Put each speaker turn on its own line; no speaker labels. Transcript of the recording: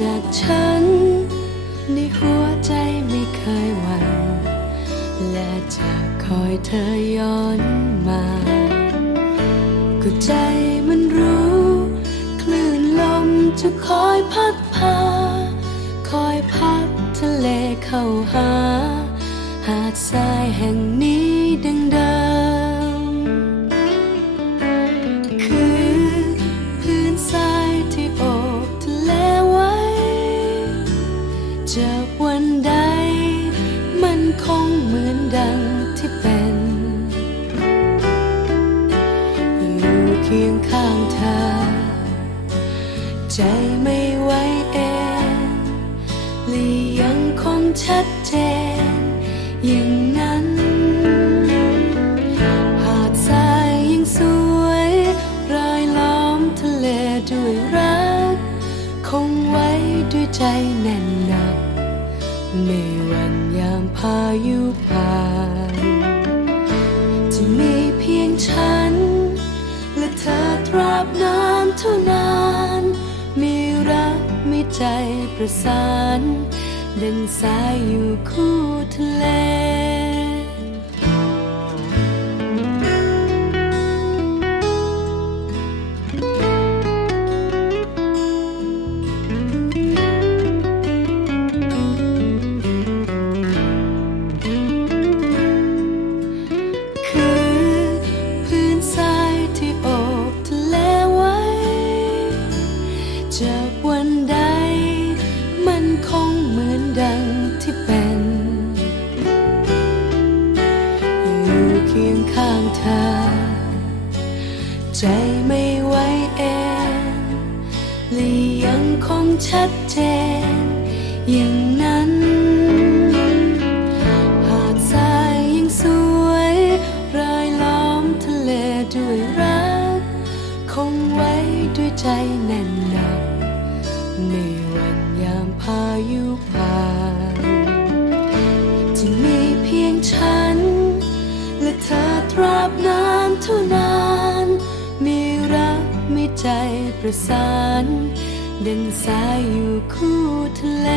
จากฉัน ในหัวใจไม่เคยหวั่นและจะคอยเธอย้อนมาก็ใจมันรู้ คลื่นลมจะคอยพัดพา คอยพัดทะเลเข้าหา หาดทรายแห่งนี้ จากวันใด มันคงเหมือนดังที่เป็น อยู่เคียงข้างเธอ ใจไม่ไหวเองและยังคงชัดเจน อย่างนั้น หาดทรายยังสวยรายล้อมทะเลด้วยรัก คงไว้ด้วยใจแน่น หนักไม่วันยามพายุผ่านจะมีเพียงฉัน และเธอตราบนานเท่านาน มีรักมีใจประสาน ดังสายอยู่คู่ทะเล วันใด มันคงเหมือนดังที่เป็น อยู่เคียงข้างเธอ ใจไม่ไหวเองและยังคงชัดเจน อย่างนั้นหาดทรายยังสวยรายล้อมทะเลด้วยรัก คงไว้ด้วยใจแน่นหนัก ไม่วันยามพายุผ่านจะมีเพียงฉัน และเธอตราบนานเท่านาน มีรักมีใจประสาน ดังสายอยู่คู่ทะเล